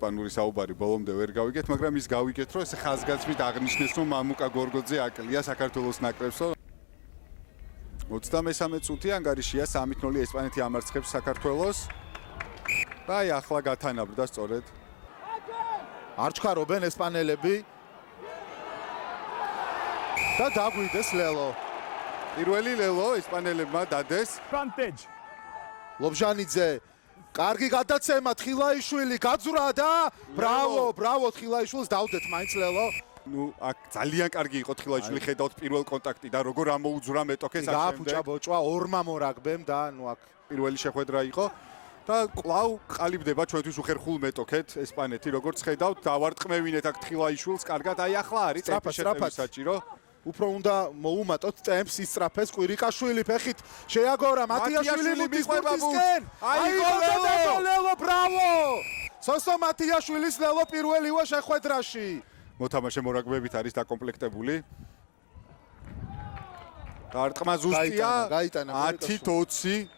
ესპანური საუბარი ბოლომდე ვერ გავიგეთ, მაგრამ ის გავიგეთ, რომ ეს ხაზგასმით აღნიშნეს, რომ მამუკა გორგოძე აკლია საქართველოს ნაკრებსო. 33 წუთი ანგარიშია 3-0 ესპანეთი ამარცხებს საქართველოს. და აი ახლა გათანაბრდა სწორედ. არ ჩქარობენ ესპანელები. და დაგვიდეს ლელო. პირველი ლელო ესპანელებმა დადეს. advantage. ლობჟანიძე კარგი გადაცემა თხილაიშვილი გაძვრა და ბრავო თხილაიშვილს დავდეთ მაინც ლელო. ნუ აქ ძალიან კარგი იყო თხილაიშვილი ხედავთ პირველ კონტაქტი და როგორ ამოუძვრა მეტოქეს აქ გააფუჭა ბოჭვა ორმა მორაგბემ და ნუ აქ პირველი შეხვედრა იყო და კვლავ ყალიბდება ჩვენთვის უხერხულ მეტოქეთ ესპანეთი როგორც ხედავთ დავარტყმევინეთ აქ თხილაიშვილს კარგად აი ახლა არის სწრაფად საჭირო უფრო უნდა მოუმატოთ ტემპს ისწრაფეს კვირიკაშვილი ფეხით შეაგორა მათიაშვილი მუდისკენ აი ლელო ბრავო სოსო მათიაშვილის ლელო პირველივე შეხვედრაში მოთამაშე მორაგბებით არის დაკომპლექტებული დარტყმა ზუსტია 10-20